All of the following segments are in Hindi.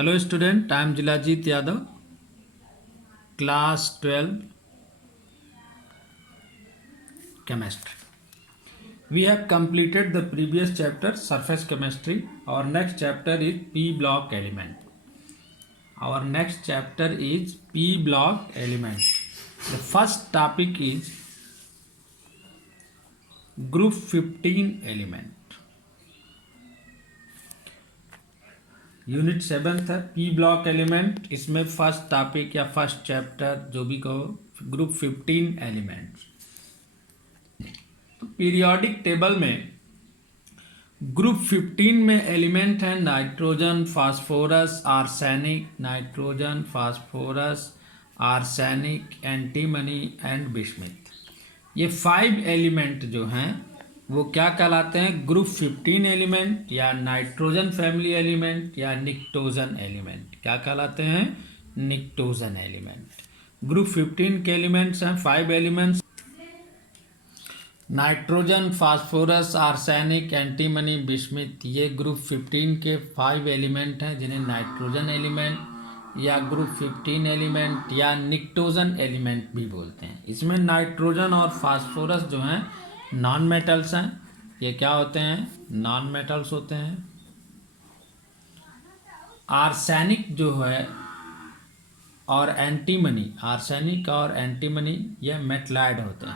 Hello student, I am Jilajit Yadav, class 12 chemistry. We have completed the previous chapter surface chemistry. Our next chapter is P block element. Our next chapter is P block element. The first topic is group 15 element. Unit 7 है पी ब्लॉक एलिमेंट. इसमें फर्स्ट टॉपिक या फर्स्ट चैप्टर जो भी कहो ग्रुप 15 एलिमेंट. तो पीरियोडिक टेबल में ग्रुप 15 में एलिमेंट है nitrogen, phosphorus, arsenic, nitrogen, phosphorus, arsenic, antimony and bismuth. ये 5 एलिमेंट जो हैं वो क्या कहलाते हैं? ग्रुप 15 एलिमेंट या नाइट्रोजन फैमिली एलिमेंट या निक्टोजन एलिमेंट. क्या कहलाते हैं? निक्टोजन एलिमेंट. ग्रुप 15 के एलिमेंट्स हैं 5 elements: nitrogen, phosphorus, arsenic, antimony, bismuth. ये ग्रुप 15 के 5 एलिमेंट हैं जिन्हें नाइट्रोजन एलिमेंट या ग्रुप 15 एलिमेंट या निक्टोजन एलिमेंट भी बोलते हैं. इसमें नाइट्रोजन और फास्फोरस जो हैं नॉन मेटल्स हैं. ये क्या होते हैं? नॉन मेटल्स होते हैं. आर्सेनिक जो है और एंटीमनी, आर्सेनिक और एंटीमनी ये मेटलाइड होते हैं.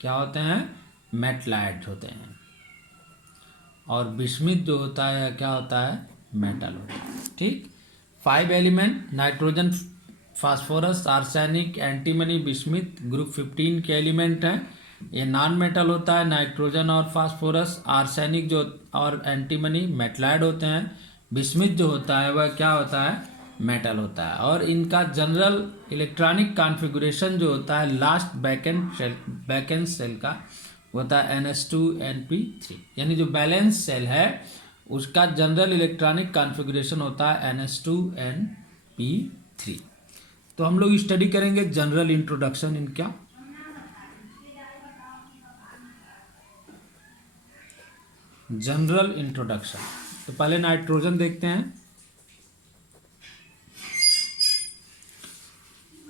क्या होते हैं? मेटलाइड होते हैं. और बिस्मिथ जो होता है क्या होता है? मेटल होता है. ठीक. 5 element nitrogen, phosphorus, arsenic, antimony, bismuth group 15 के एलिमेंट हैं. ये नॉन मेटल होता है. नाइट्रोजन और फास्फोरस, आर्सेनिक जो और एंटीमनी मेटलाइड होते हैं. बिस्मिथ जो होता है वह क्या होता है? मेटल होता है. और इनका जनरल इलेक्ट्रॉनिक कॉन्फ़िगरेशन जो होता है लास्ट बैकेंड सेल का होता है NH2NP3. यानी जो बैलेंस सेल है उसका जनरल इलेक्ट्रॉनिक कॉन्फ़िगरेशन होता है NH2NP3. तो हम लोग स्टडी करेंगे जनरल इंट्रोडक्शन इनका. General introduction. तो पहले नाइट्रोजन देखते हैं.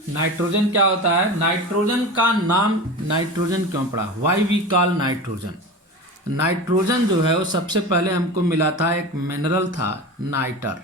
नाइट्रोजन क्या होता है? नाइट्रोजन का नाम नाइट्रोजन क्यों पड़ा? Why we call nitrogen. Nitrogen जो है वो सबसे पहले हमको मिला था, एक मिनरल था नाइटर.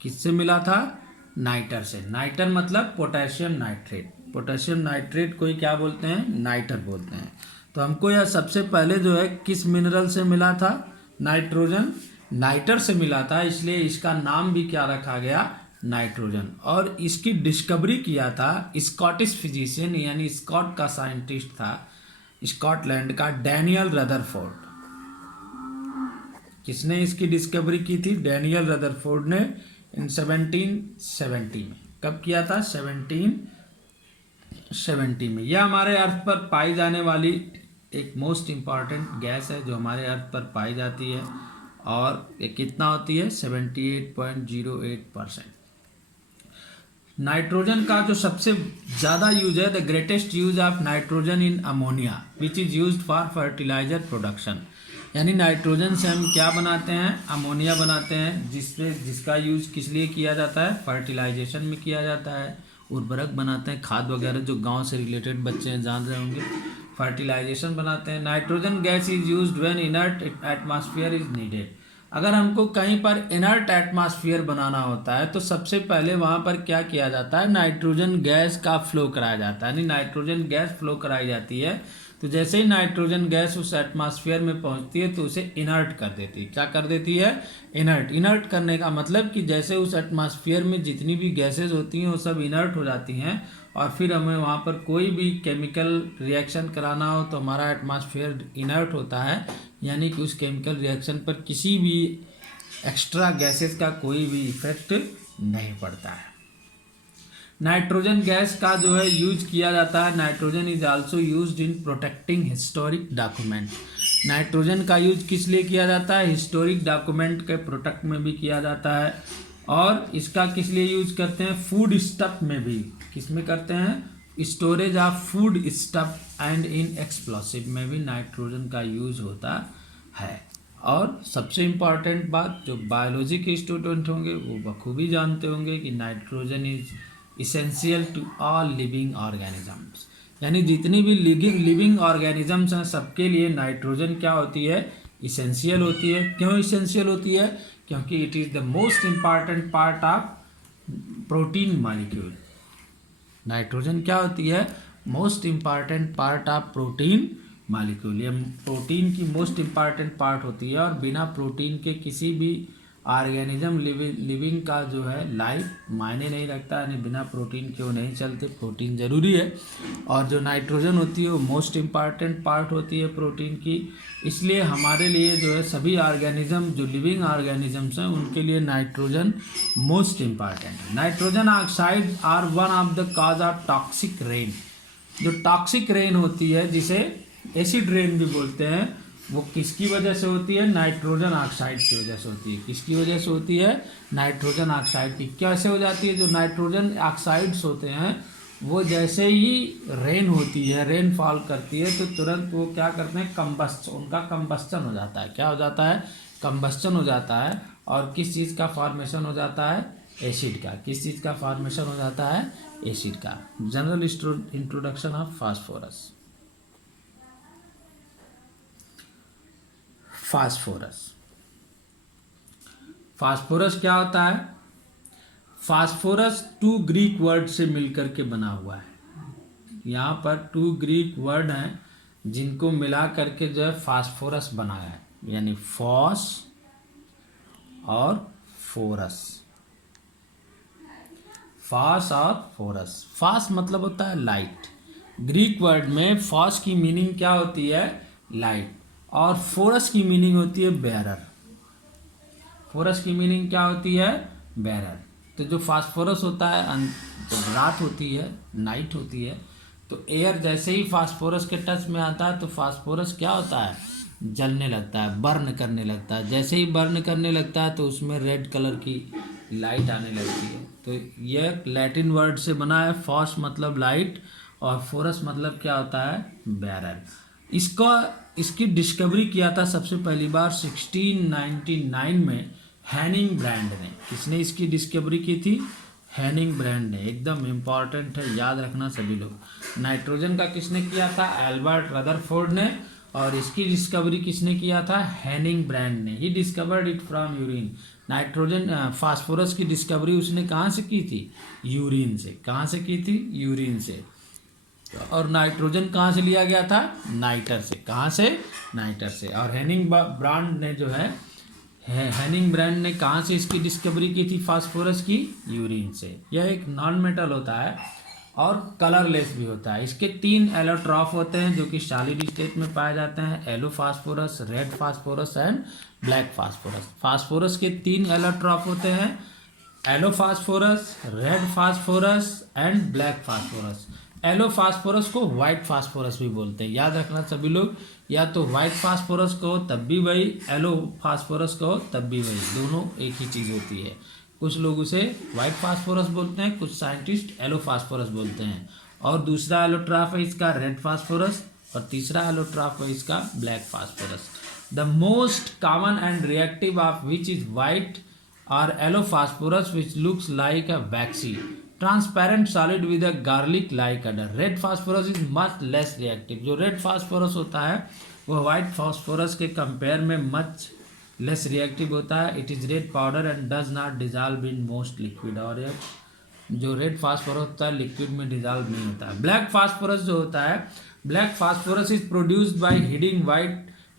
किससे मिला था? नाइटर से. नाइटर मतलब पोटेशियम नाइट्रेट. पोटेशियम नाइट्रेट को ही क्या बोलते हैं? नाइटर बोलते हैं. तो हमको यह सबसे पहले जो है किस मिनरल से मिला था? नाइट्रोजन नाइटर से मिला था. इसलिए इसका नाम भी क्या रखा गया? नाइट्रोजन. और इसकी डिस्कवरी किया था स्कॉटिश फिजिशियन यानी स्कॉट का साइंटिस्ट था, स्कॉटलैंड का, डैनियल रदरफोर्ड. किसने इसकी डिस्कवरी की थी? डैनियल रदरफोर्ड ने इन 1770 में. कब किया था? 1770 में. यह हमारे अर्थ पर पाई जाने वाली एक मोस्ट इम्पॉर्टेंट गैस है जो हमारे अर्थ पर पाई जाती है. और ये कितना होती है? 78.08%. नाइट्रोजन का जो सबसे ज़्यादा यूज है, the greatest use of nitrogen in ammonia which is used for fertiliser production. यानी नाइट्रोजन से हम क्या बनाते हैं? अमोनिया बनाते हैं. जिसका यूज किस लिए किया जाता है? फर्टिलाइजेशन में किया जाता है. उर्वरक बनाते हैं, खाद वगैरह जो गांव से रिलेटेड बच्चे हैं जान रहे होंगे. फर्टिलाइजेशन बनाते हैं. Nitrogen gas is used when inert atmosphere is needed. अगर हमको कहीं पर इनर्ट एटमॉस्फेयर बनाना होता है तो सबसे पहले वहाँ पर क्या किया जाता है? नाइट्रोजन गैस का फ्लो कराया जाता है. यानी नाइट्रोजन गैस फ्लो कराई जाती है. तो जैसे ही नाइट्रोजन गैस उस एटमॉस्फेयर में पहुंचती है तो उसे इनर्ट कर देती है. क्या कर देती है? इनर्ट. इनर्ट करने का मतलब कि जैसे उस एटमॉस्फेयर में जितनी भी गैसेज होती हैं वो सब इनर्ट हो जाती हैं. और फिर हमें वहाँ पर कोई भी केमिकल रिएक्शन कराना हो तो हमारा एटमॉस्फेयर इनर्ट होता है. यानी कि उस केमिकल रिएक्शन पर किसी भी एक्स्ट्रा गैसेस का कोई भी इफेक्ट नहीं पड़ता है. नाइट्रोजन गैस का जो है यूज किया जाता है. Nitrogen is also used in protecting historic document. Nitrogen का यूज किस लिए किया जाता है? हिस्टोरिक डॉक्यूमेंट के प्रोटेक्ट में भी किया जाता है. और इसका किस लिए यूज करते हैं? फूड स्टफ में भी. किस में करते हैं? Storage of food stuff and in explosive में भी नाइट्रोजन का यूज होता है. और सबसे इम्पॉर्टेंट बात जो बायोलॉजी के स्टूडेंट होंगे वो बखूबी जानते होंगे कि nitrogen is essential to all living organisms, यानी जितनी भी लिविंग ऑर्गेनिजम्स हैं सबके लिए नाइट्रोजन क्या होती है, इसेंशियल होती है। क्यों इसेंशियल होती है? क्योंकि it is the most important part of protein molecule. Nitrogen क्या होती है? Most important part of protein molecule. ये प्रोटीन की मोस्ट इम्पॉर्टेंट पार्ट होती है और बिना प्रोटीन के किसी भी ऑर्गेनिज्म लिविंग का जो है लाइफ मायने नहीं रखता, यानी बिना प्रोटीन के वो नहीं चलते, प्रोटीन ज़रूरी है। और जो नाइट्रोजन होती है वो मोस्ट इम्पॉर्टेंट पार्ट होती है प्रोटीन की, इसलिए हमारे लिए जो है सभी ऑर्गेनिज्म जो लिविंग ऑर्गेनिजम्स हैं उनके लिए नाइट्रोजन मोस्ट इम्पॉर्टेंट है। Nitrogen oxide are one of the cause of toxic rain. जो टॉक्सिक रेन होती है जिसे एसिड रेन भी बोलते हैं, वो किसकी वजह से होती है? नाइट्रोजन ऑक्साइड की वजह से होती है। किसकी वजह से होती है? नाइट्रोजन ऑक्साइड की। कैसे हो जाती है? जो नाइट्रोजन ऑक्साइड्स होते हैं वो जैसे ही रेन होती है, रेन फॉल करती है, तो तुरंत वो क्या करते हैं? उनका कंबस्चन हो जाता है। क्या हो जाता है? कंबस्चन हो जाता है। और किस चीज़ का फॉर्मेशन हो जाता है? एसिड का। किस चीज़ का फॉर्मेशन हो जाता है? एसिड का। General introduction of phosphorus. Phosphorus क्या होता है? फास्फोरस 2 ग्रीक वर्ड से मिलकर के बना हुआ है। यहाँ पर 2 ग्रीक वर्ड हैं जिनको मिला करके जो है फास्फोरस बनाया है, यानी फॉस और फोरस। फास और फोरस। फास मतलब होता है लाइट। ग्रीक वर्ड में फॉस की मीनिंग क्या होती है? लाइट। और फोरस की मीनिंग होती है बेरर। फोरस की मीनिंग क्या होती है? बेरर। तो जो फास्फोरस होता है, जब रात होती है, नाइट होती है, तो एयर जैसे ही फास्फोरस के टच में आता है तो फास्फोरस क्या होता है? जलने लगता है, बर्न करने लगता है। जैसे ही बर्न करने लगता है तो उसमें रेड कलर की लाइट आने लगती है। तो यह लैटिन वर्ड से बना है। फॉस मतलब लाइट और फोरस मतलब क्या होता है? बेरर। इसकी डिस्कवरी किया था सबसे पहली बार 1699 में हैनिंग ब्रैंड ने। किसने इसकी डिस्कवरी की थी? हैनिंग ब्रैंड ने। एकदम इम्पॉर्टेंट है, याद रखना सभी लोग। नाइट्रोजन का किसने किया था? एल्बर्ट रदरफोर्ड ने। और इसकी डिस्कवरी किसने किया था? हैनिंग ब्रैंड ने। He discovered it from urine. Nitrogen phosphorus की डिस्कवरी उसने कहाँ से की थी? यूरिन से। कहाँ से की थी? यूरिन से। और नाइट्रोजन कहाँ से लिया गया था? नाइटर से। कहाँ से? नाइटर से। और हैनिंग ब्रांड ने जो है हैनिंग ब्रांड ने कहाँ से इसकी डिस्कवरी की थी फास्फोरस की? यूरिन से। यह एक नॉन मेटल होता है और कलरलेस भी होता है। इसके 3 एलोट्रॉफ होते हैं जो कि सॉलिड स्टेट में पाए जाते हैं: yellow phosphorus, red phosphorus and black phosphorus. Phosphorus के 3 एलोट्रॉफ होते हैं: yellow phosphorus, red phosphorus and black phosphorus. Yellow phosphorus को व्हाइट फास्फोरस भी बोलते हैं। याद रखना सभी लोग, या तो व्हाइट फास्फोरस कहो तब भी वही, येलो फास्फोरस कहो तब भी वही, दोनों एक ही चीज़ होती है। कुछ लोग उसे व्हाइट फास्फोरस बोलते हैं, कुछ साइंटिस्ट येलो फास्फोरस बोलते हैं। और दूसरा एलोट्रॉफ है इसका रेड फास्फोरस और तीसरा एलोट्रॉफ है इसका black phosphorus. The most common and reactive of which is white और yellow phosphorus which looks like a waxy transparent solid with a garlic like odour. Red phosphorus is much less reactive. जो रेड फास्फोरस होता है वो व्हाइट फास्फोरस के कंपेयर में मच लेस रिएक्टिव होता है। It is red powder and does not dissolve in most liquid. और जो रेड फास्फोरस होता है लिक्विड में डिजॉल्व नहीं होता है। ब्लैक फास्फोरस जो होता है, black phosphorus is produced by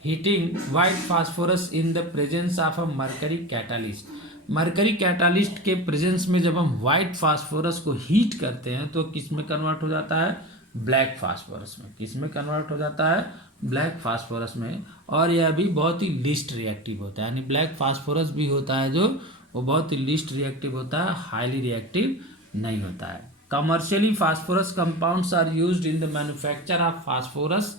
heating white phosphorus in the presence of a mercury catalyst. Mercury catalyst के प्रेजेंस में जब हम व्हाइट फास्फोरस को हीट करते हैं तो किस में कन्वर्ट हो जाता है? ब्लैक फास्फोरस में। किस में कन्वर्ट हो जाता है? ब्लैक फास्फोरस में। और यह भी बहुत ही लीस्ट रिएक्टिव होता है, यानी ब्लैक फास्फोरस भी होता है जो वो बहुत ही लीस्ट रिएक्टिव होता है, हाईली रिएक्टिव नहीं होता है। Commercially phosphorus compounds are used in the manufacture of phosphorus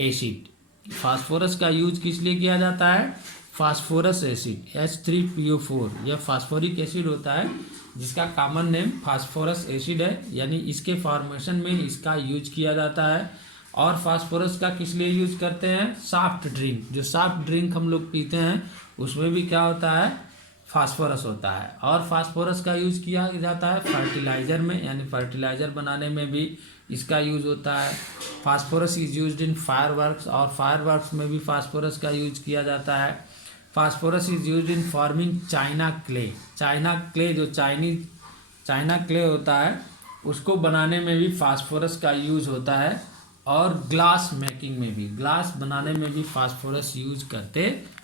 acid. Phosphorus का यूज किस लिए किया जाता है? फास्फोरस एसिड H3PO4 यह फास्फोरिक एसिड होता है जिसका कॉमन नेम फास्फोरस एसिड है, यानी इसके फॉर्मेशन में इसका यूज किया जाता है। और फास्फोरस का किस लिए यूज करते हैं? सॉफ्ट ड्रिंक, जो सॉफ्ट ड्रिंक हम लोग पीते हैं उसमें भी क्या होता है? फास्फोरस होता है। और फास्फोरस का यूज किया जाता है फर्टिलाइज़र में, यानी फर्टिलाइज़र बनाने में भी इसका यूज होता है। Phosphorus is used in fireworks, और फायरवर्क्स में भी फास्फोरस का यूज किया जाता है। Phosphorus is used in forming China clay, China clay जो चाइना क्ले होता है उसको बनाने में भी फास्फोरस का यूज होता है। और ग्लास मेकिंग में भी, ग्लास बनाने में भी फास्फोरस यूज करते हैं।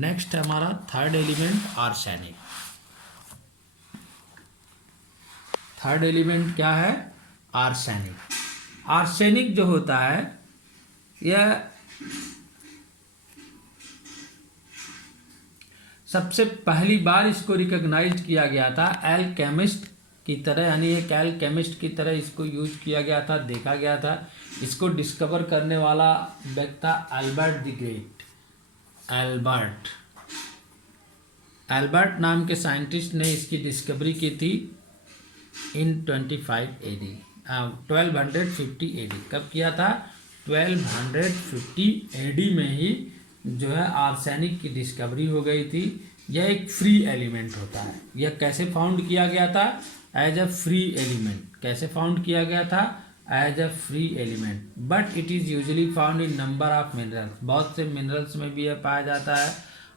नेक्स्ट है हमारा third element arsenic. Third element क्या है? आर्सेनिक। आर्सेनिक जो होता है यह सबसे पहली बार इसको रिकॉग्नाइज किया गया था एल्केमिस्ट की तरह, यानी एक एल्केमिस्ट की तरह इसको यूज किया गया था, देखा गया था। इसको डिस्कवर करने वाला व्यक्ति था एल्बर्ट द ग्रेट। एल्बर्ट नाम के साइंटिस्ट ने इसकी डिस्कवरी की थी इन 25 AD, 1250 AD। कब किया था? 1250 AD में ही जो है आर्सेनिक की डिस्कवरी हो गई थी। यह एक फ्री एलिमेंट होता है। यह कैसे फाउंड किया गया था? As a free element. कैसे फाउंड किया गया था? As a free element, but it is usually found in number of minerals. बहुत से मिनरल्स में भी यह पाया जाता है।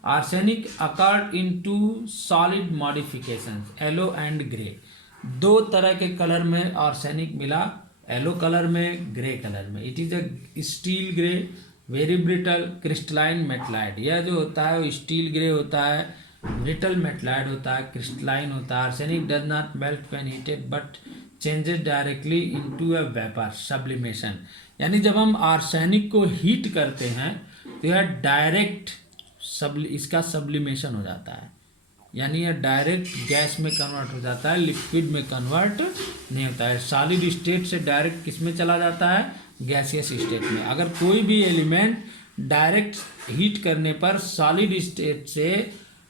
Arsenic occurred in two solid modifications, yellow and grey. दो तरह के कलर में आर्सेनिक मिला, येलो कलर में, ग्रे कलर में। It is a steel grey, very brittle crystalline metalloid. यह जो होता है वो स्टील ग्रे होता है, ब्रिटल मेटलाइड होता है, क्रिस्टलाइन होता है। Arsenic does not melt when heated but changes directly into a vapour, sublimation. यानी जब हम आर्सेनिक को हीट करते हैं तो यह डायरेक्ट इसका सब्लिमेशन हो जाता है, यानी यह डायरेक्ट गैस में कन्वर्ट हो जाता है, लिक्विड में कन्वर्ट नहीं होता है। सॉलिड स्टेट से डायरेक्ट किस में चला जाता है? गैसियस स्टेट में। अगर कोई भी एलिमेंट डायरेक्ट हीट करने पर सॉलिड स्टेट से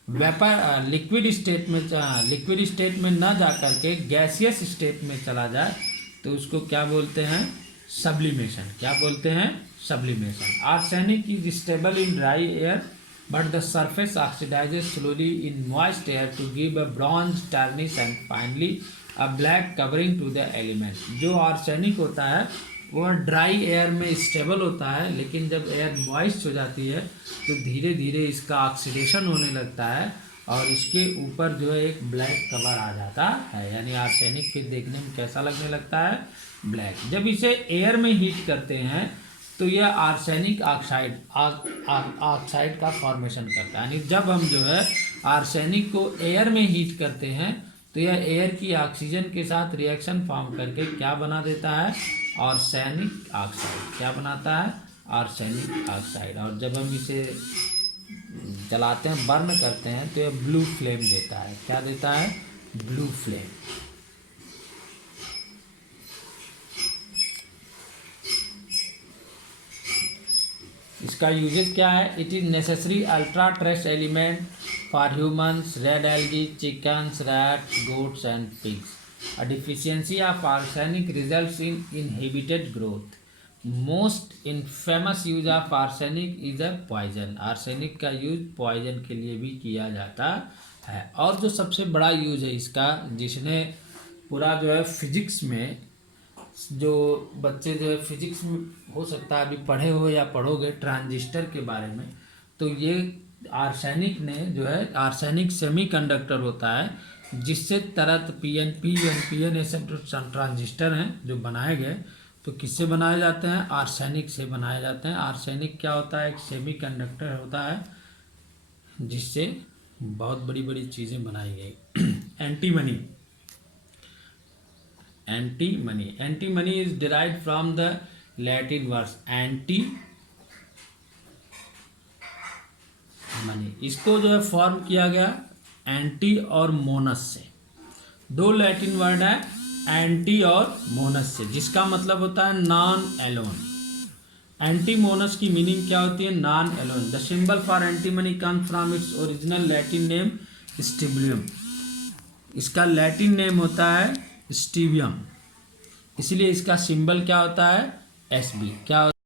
वेपर लिक्विड स्टेट में ना जा करके गैसियस स्टेट में चला जाए तो उसको क्या बोलते हैं? सब्लिमेशन। क्या बोलते हैं? Sublimation. Arsenic is stable in dry air but the surface oxidizes slowly in moist air to give a bronze tarnish and finally a black covering to the element। जो आर्सेनिक होता है वह ड्राई एयर में स्टेबल होता है, लेकिन जब एयर मॉइस्ट हो जाती है तो धीरे धीरे इसका ऑक्सीडेशन होने लगता है और इसके ऊपर जो है एक ब्लैक कवर आ जाता है। यानी आर्सेनिक फिर देखने में कैसा लगने लगता है? ब्लैक। जब इसे एयर में हीट करते हैं तो यह आर्सेनिक ऑक्साइड का फॉर्मेशन करता है। यानी जब हम जो है आर्सेनिक को एयर में हीट करते हैं तो यह एयर की ऑक्सीजन के साथ रिएक्शन फॉर्म करके क्या बना देता है? Arsenic oxide. क्या बनाता है? Arsenic oxide. और जब हम इसे जलाते हैं, बर्न करते हैं, तो यह ब्लू फ्लेम देता है। क्या देता है? Blue flame. इसका यूजेस क्या है? It is necessary ultra trace element for humans, red algae, chickens, rats, goats and pigs. A deficiency of arsenic results in inhibited growth. Most infamous use of arsenic is a poison. Arsenic का यूज पॉइजन के लिए भी किया जाता है। और जो सबसे बड़ा यूज है इसका, जिसने पूरा जो है फिजिक्स में, जो बच्चे जो है फिजिक्स में हो सकता है अभी पढ़े हो या पढ़ोगे ट्रांजिस्टर के बारे में, तो ये आर्सेनिक ने जो है, आर्सेनिक सेमीकंडक्टर होता है जिससे तरह पीएनपी एनपीएन ऐसे ट्रांजिस्टर हैं जो बनाए गए। तो किससे बनाए जाते हैं? आर्सेनिक से बनाए जाते हैं। आर्सेनिक क्या होता है? एक सेमीकंडक्टर होता है जिससे बहुत बड़ी बड़ी चीज़ें बनाई गई। Antimony. Antimony is derived from the Latin words anti money. इसको जो है फॉर्म किया गया एंटी और मोनस से। दो लैटिन वर्ड है एंटी और मोनस से, जिसका मतलब होता है नॉन एलोन। एंटी मोनस की मीनिंग क्या होती है? Non alone. The symbol for antimony comes from its original Latin name stibium. इसका लैटिन नेम होता है स्टिबियम, इसलिए इसका सिंबल क्या होता है? एस बी क्या